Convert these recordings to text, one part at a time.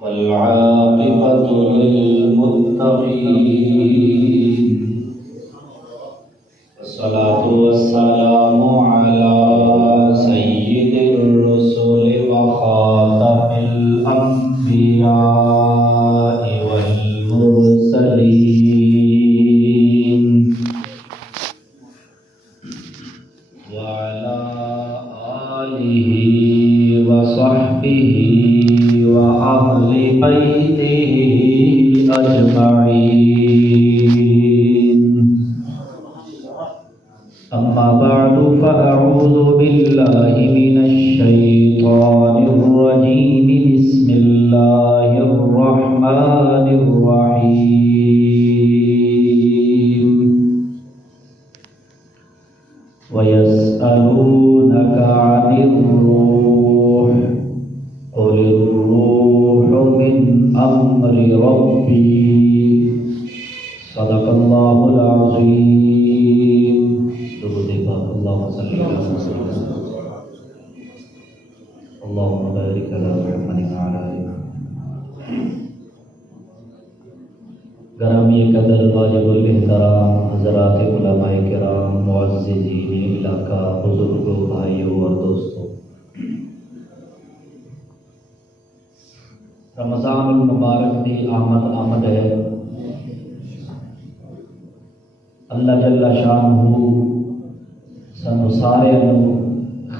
والعاقبة للمتقين والصلاة والسلام على سيد الرسل وخاتم الأنبياء والمرسلين وعلى آله وصحبه وأهل بيته أجمعين. أما بعد فأعوذ بالله من الشيطان الرجيم. بسم الله الرحمن الرحيم. ويسألونك عن الروح قل الروح من أمر ربي صدق الله العظيم. درود پاک اللهم صل على محمد اللهم بارك على محمد وعلى آله. گرامی قدر واجب الاحترام حضرات علماء کرام، معززین علاقہ، بزرگوں، بھائیوں اور دوستوں، رمضان المبارک دی آمد ہے. اللہ جل شانہ سانو سارے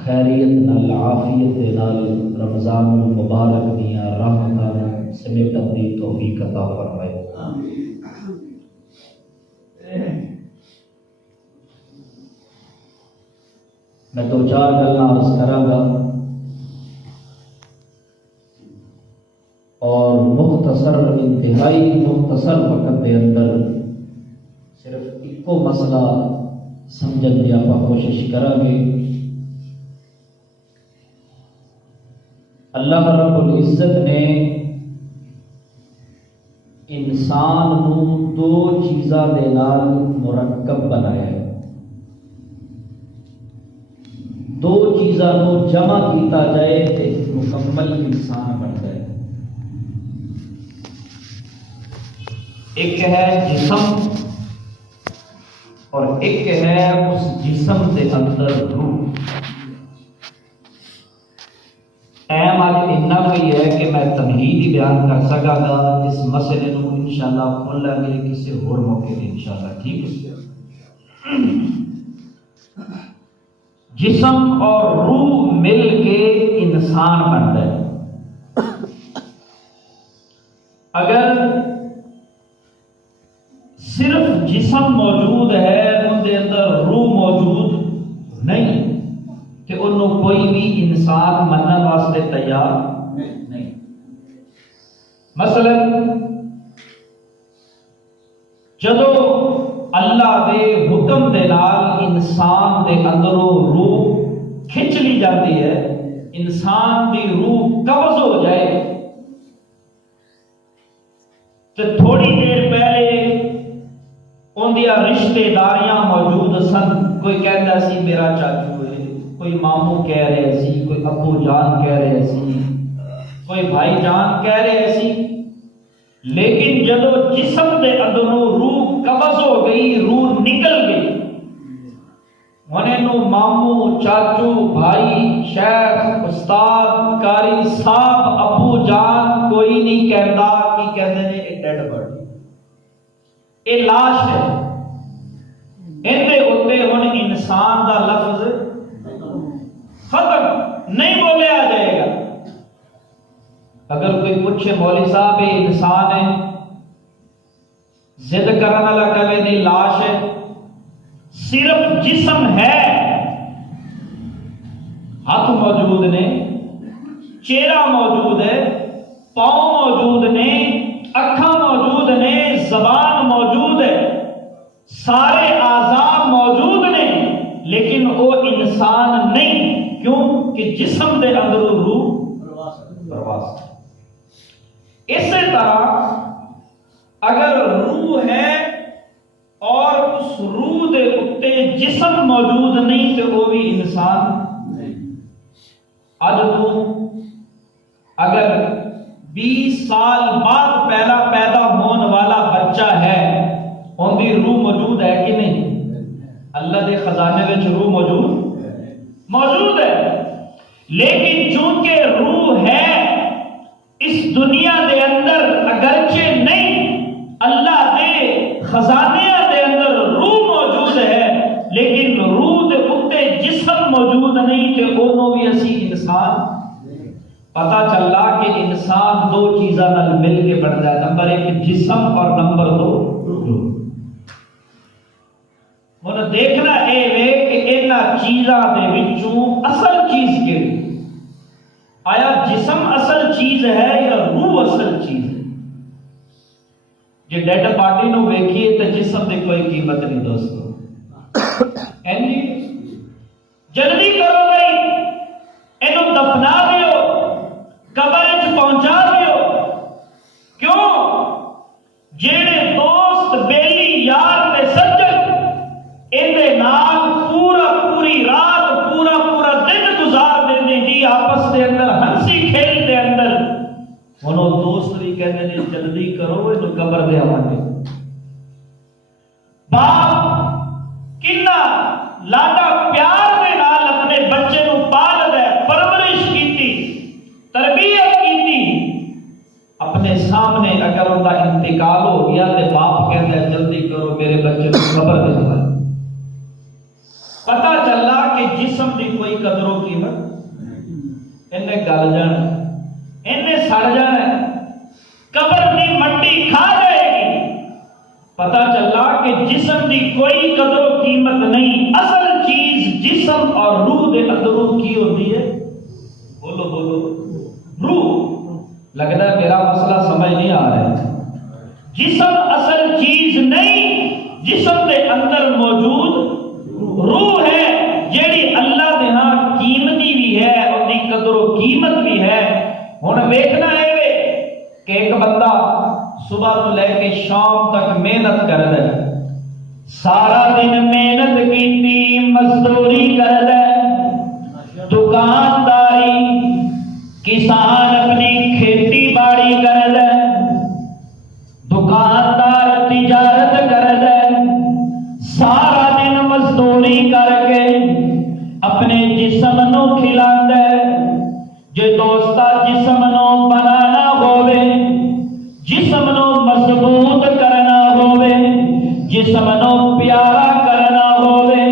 خیریت نال عافیت نال رمضان المبارک دیاں رحمتاں سمیٹن دی توفیق عطا فرمائے. میں دو چار گلاں عرض کراں گا اور مختصر، انتہائی مختصر وقت کے اندر صرف ایکو مسئلہ سمجھن دی آپ کوشش کریں گے. اللہ رب العزت نے انسان نو دو چیزاں دے نال مرکب بنایا ہے. دو چیزاں نو جمع کیتا جائے تے مکمل انسان بنتا ہے. ایک ہے جسم اور ایک ہے اس جسم کے اندر روح. اہم آج اتنا کوئی ہے کہ میں تمہید ہی بیان کر سکا گا. اس مسئلے کو انشاءاللہ کھول لیں گے کسی اور موقع پہ انشاءاللہ. ٹھیک ہے. جسم اور روح مل کے انسان بنتا ہے. اگر صرف جسم موجود ہے ان کے اندر روح موجود نہیں کہ انہوں کوئی بھی انسان منن واسطے تیار نہیں. مثلا جدو اللہ دے حکم دے نال انسان دے اندروں روح کھچ لی جاتی ہے، انسان دی روح قبض ہو جائے تو تھوڑی دیر پہلے ان دیا رشتے داریاں موجود سن. کوئی کہتا سی میرا چاچو ہے، کوئی ماموں کہہ رہے سی، کوئی ابو جان کہہ رہے سی، کوئی بھائی جان کہہ رہے سی. لیکن جدو جسم دے اندروں روح قبض ہو گئی، روح نکل گئی، انہیں نو ماموں، چاچو، بھائی، شیخ، استاد، قاری صاحب، ابو جان کوئی نہیں کہتا. کی کہتے ہیں ایک ڈیڈ باڈی، یہ لاش ہے. اندے ہوتے ہن انسان دا لفظ ختم نہیں بولیا جائے گا. اگر کوئی پوچھے مولوی صاحب یہ انسان ہے، ضد کرنے والا کہے نہیں لاش ہے. صرف جسم ہے، ہاتھ موجود نے، چہرہ موجود ہے، پاؤں موجود نے، اکھاں موجود نے، زبان موجود ہے، سارے اعضاء موجود نے، لیکن وہ انسان نہیں. کیوں کہ جسم دے اندر روح پرواز. اسی طرح اگر روح ہے اور اس روح دے اتے جسم موجود نہیں تو وہ بھی انسان نہیں. اج تو اگر 20 سال بعد پہلا پیدا ہونے والا بچہ ہے، ان کی روح موجود ہے کہ نہیں؟ اللہ دے خزانے میں روح موجود ہے، لیکن چونکہ روح ہے اس دنیا دے اندر، اگرچہ نہیں اللہ دے خزانے دے اندر روح موجود ہے، لیکن روح دے اتے جسم موجود نہیں، کہ انہوں بھی اسی انسان پتا چلا کہ انسان دو چیزاں نال مل کے بنتا ہے، نمبر 1 جسم اور نمبر 2 روح۔ ہن دیکھنا اے وے کہ انہاں چیزاں دے وچوں اصل چیز کیڑی؟ آیا جسم اصل چیز ہے یا روح اصل چیز ہے؟ جی ڈیڈ باڈی نو ویکھیے تو جسم دی کوئی قیمت نہیں دوستو، اینی جلدی کرو بھائی، اینو دفنا دیو، قبر وچ پہنچا دیو۔ کیوں؟ جیڑے دوست بیلی یار تے سجن اندے نال پوری رات پورا دن گزار دیندے جی آپس دے اندر ہنسی کھیل دے اندر، انہوں دوست بھی کہتے ہیں جلدی کرو یہ تو قبر دے آوانے۔ باپ کنا لاڈا پیار دے نال اپنے بچے کو پال دے، پرورش کیتی، تربیت کیتی، اپنے سامنے اگر ان کا انتقال ہو گیا تو باپ کہتا ہے جلدی کرو میرے بچے کو قبر دے آوانے۔ پتا چلا کہ جسم کی کوئی قدر و قیمت، انہیں گل جانا، انہیں سڑ جانا، قبر کی مٹی کھا جائے گی۔ پتا چلا کہ جسم کی کوئی قدر و قیمت نہیں، اصل چیز جسم اور روح دے اندروں کی ہوتی ہے؟ بولو روح۔ لگتا ہے میرا مسئلہ سمجھ نہیں آ رہا ہے۔ جسم اصل چیز نہیں، جسم دے اندر موجود روح ہے، جیڑی اللہ دے ہاں قیمتی بھی ہے، اور دی قدر و قیمت بھی ہے۔ ہن ویکھنا ہے کہ ایک بندہ صبح تو لے کے شام تک محنت کردا ہے، سارا دن محنت کیتی، مزدوری کردا ہے، دکانداری، کسان اپنی کھیتی باڑی کردا ہے، دکاندار تجارت کردا ہے، سارا دن مزدوری کر کے اپنے جسم نو کھلاندا ہے۔ جے دوستا جسم نو بنانا ہووے، جسم نو مضبوط کرنا ہووے، جسم نو پیارا کرنا ہووے،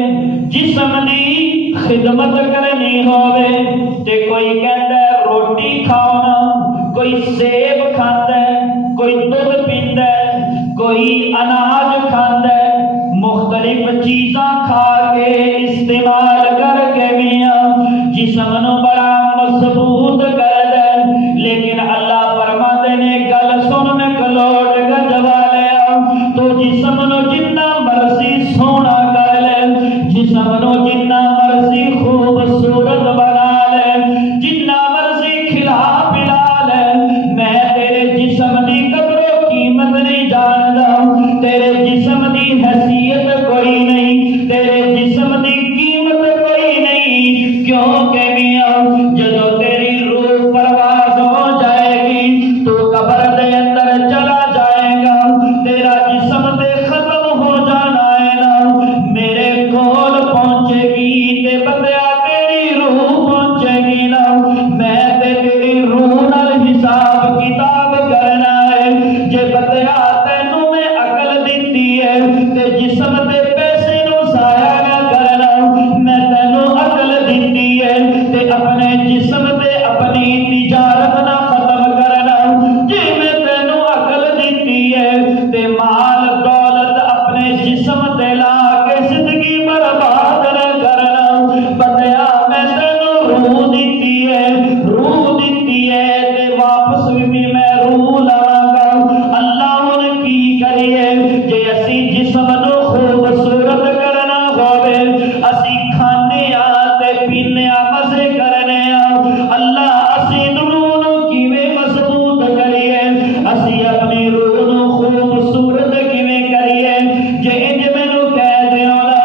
جسم دی خدمت کرنی ہووے، تے کوئی کہندا ہے روٹی کھاؤنا، کوئی سیب کھاندا ہے، کوئی دودھ پیندا ہے، کوئی اناج کھاندا ہے، مختلف چیزاں کھا کے استعمال کر کے میاں جسم نو بڑا مضبوط کر دے، لیکن اللہ فرماتے نے گل سن میں کلوٹ گج والیا، تو جسم نو جتنا مرضی سونا کر لے، جسم نو جتنا مرضی خوبصورت بنا لے، جتنا مرضی کھلا پلا لے، میں تیرے جسم دی قدر و قیمت نہیں جاندا، تیرے جسم دی حیثیت کوئی نہیں، تیرے جسم دی قیمت کوئی نہیں، کیونکہ میاں جدو تیری روح پرواز ہو جائے گی تو قبر دے اندر چلا جائے گا، تیرا جسم تے ختم ہو جانا ہے نا، میرے کول پہنچے گی تے بندیا تیری روح پہنچے گی نا، میں تے تیری روح نال حساب کتاب کرنا ہے۔ جے بندیا تینوں میں عقل دیتی ہے تے جسم تے پیسے نو ضائع نہ کرنا، میں تینوں عقل دیتی ہے تے اپنے جسم تے اپنی تجارت نہ ختم کرنا، جے میں تینوں عقل دیتی ہے تے مال دولت اپنے جسم تے لا کے زندگی برباد نہ کرنا، بندیا میں تینوں روح دیتی ہے، روح دیتی ہے تے واپس بھی میں روح لاواں گا۔ اللہ ہن کی کریے جے اسی جسم نو خوبصورت کرنا ہووے، اسی کھانے تے پینے مزے کرنے، اللہ اسی روح نو کیویں مضبوط کریے، اسی اپنی روح نو خوبصورت کیویں کریے، جے انج مینوں کہہ دیو نا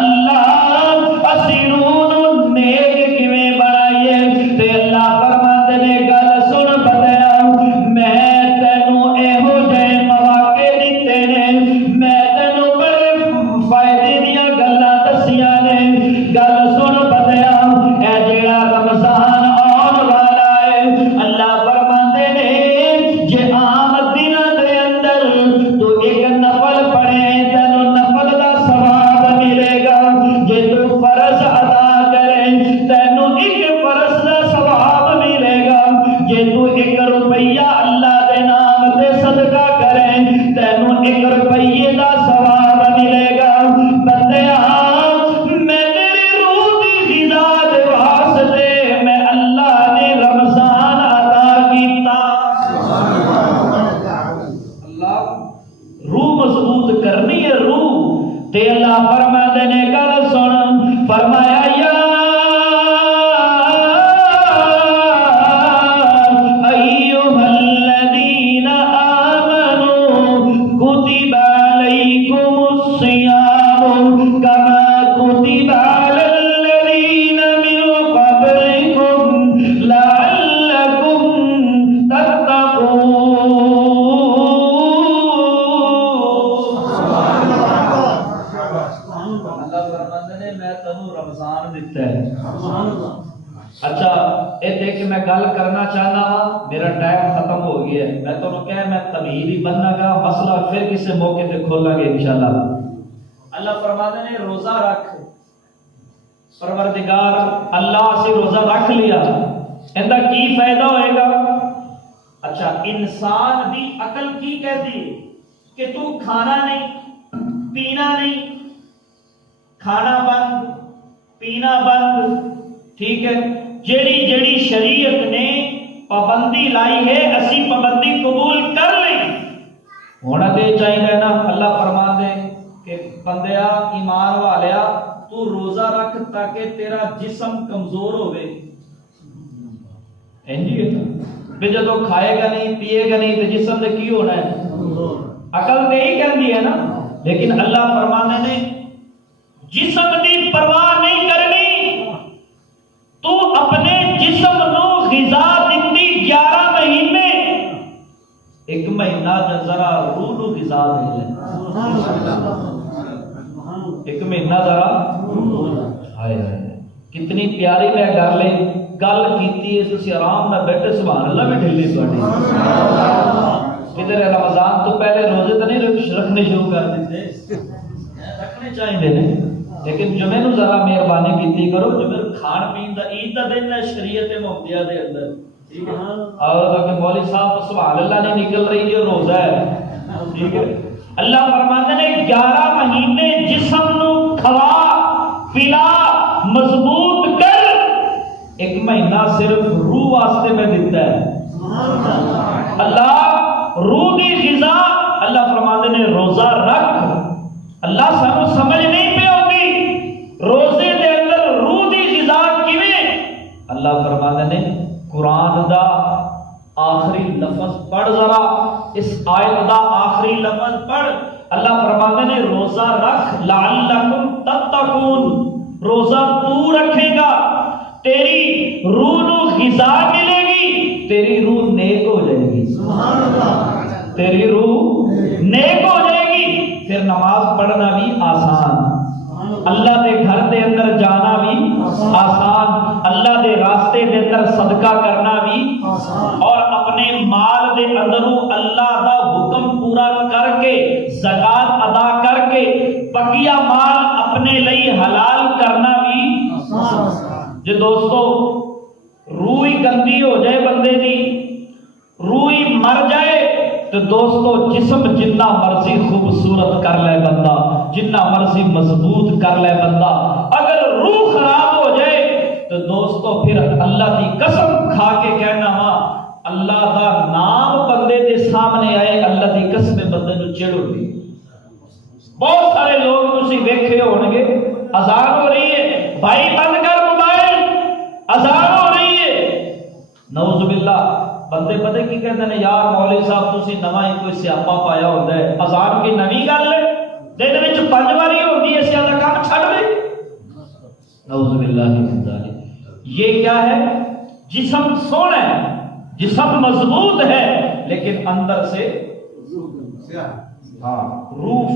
اللہ اسی روح نو نیک کیویں بنائیے، تے فرماتے نے گل سن، فرمایا یا ایھا الذین آمنوا کتب علیکم الصیام کما کتب علی الذین من قبلکم لعلکم تتقون۔ اللہ فرماتے نے میں تمہیں رمضان دیتا ہے۔ اچھا یہ دیکھ میں گل کرنا چاہنا وا، میرا ٹائم ختم ہو گیا ہے، میں تمہیں کہا میں تمہید ہی بننا گا، مسئلہ پھر کسی موقع پہ کھولا گے انشاءاللہ۔ اللہ فرماتے نے روزہ رکھ، پروردگار اللہ سے روزہ رکھ لیا، اندہ کی فائدہ ہوئے گا؟ اچھا انسان دی عقل کی کہتی ہے کہ تو کھانا نہیں پینا نہیں، کھانا بند پینا بند، ٹھیک ہے، جیڑی جیڑی شریعت نے پابندی لائی ہے اسی پابندی قبول کر لیں، ہونا دے چاہیے نا۔ اللہ فرما دے کہ بندیا ایمان والیا تو روزہ رکھ تاکہ تیرا جسم کمزور ہوئے، بھی جدو کھائے گا نہیں پیے گا نہیں تو جسم نے کی ہونا ہے؟ عقل تو یہی کہتی ہے نا، لیکن اللہ فرمانے نے جسم کی پرواہ نہیں کرنی، تو اپنے جسم نو غذا دیتی 11 مہینے، ایک مہینہ ذرا روح نو غذا دے لے، ایک مہینہ ذرا ہائے ہائے کتنی پیاری میں گل کیتی ہے، تسی آرام نہ بیٹھے سبحان اللہ میں ڈھیلی تھوڑی ادھر رمضان تو پہلے روزے تو نہیں رکھنے شروع کر دیتے، رکھنے چاہیے، لیکن جمعے نو ذرا مہربانی کیتی کرو، جمعے کھان پین دا عید دا دن ہے شریعت محمدیہ دے اندر، ٹھیک ہے، اور کہ مولوی صاحب سبحان اللہ نہیں نکل رہی جو روزہ ہے، ٹھیک ہے۔ اللہ فرماتے ہیں 11 مہینے جسم نو کھوا پلا مضبوط کر، ایک مہینہ صرف روح واسطے میں دیتا ہے، اللہ روح دی غذا، اللہ فرماتے ہیں روزہ رکھ، اللہ سانو سمجھ نہیں پہ ہوتی روزے دے اندر روح دی غذا کیویں، اللہ فرماتے ہیں قرآن دا آخری لفظ پڑھ، ذرا اس آیت دا آخری لفظ پڑھ، اللہ فرماتے ہیں روزہ رکھ لعلکم تتقون، روزہ تو رکھے گا تیری روح نو غذا ملے گی، تیری روح نیک ہو جائے گی، تیری روح نیک ہو جائے گی، پھر نماز پڑھنا بھی آسان، اللہ دے گھر دے اندر جانا بھی آسان، اللہ دے راستے دے اندر صدقہ کرنا بھی، اور اپنے مال دے اندروں اللہ دا حکم پورا کر کے زکات ادا کر کے بقیہ مال اپنے لئی حلال کرنا بھی۔ جو دوستو روح گندی ہو جائے بندے دی، روح مر جائے تو دوستو جسم جنہ مرضی خوبصورت کر لے بندہ، جنہ مرضی مضبوط کر لے بندہ، اگر روح خراب ہو جائے تو دوستو پھر اللہ دی قسم کھا کے کہنا ہاں اللہ دا نام بندے دے سامنے آئے، اللہ دی قسم بندے نو چڑ ہوگی۔ بہت سارے لوگ تسی ویکھے ہون گے، اذان ہو رہی ہے بھائی بند کر موبائل، اذان ہو رہی ہے، نعوذ باللہ، بندے پتہ کی کہتے ہیں یار مولوی صاحب تسی نواں ہی کوئی سیاپا پایا ہوتا ہے، اذان کی نویں گل ہے، دن وچ 5 واری ہوندی ہے، سیادا کام چھڈ دے، نعوذ باللہ من ذالک۔ یہ کیا ہے؟ جسم سونا ہے، جسم مضبوط ہے، لیکن اندر سے ہاں روح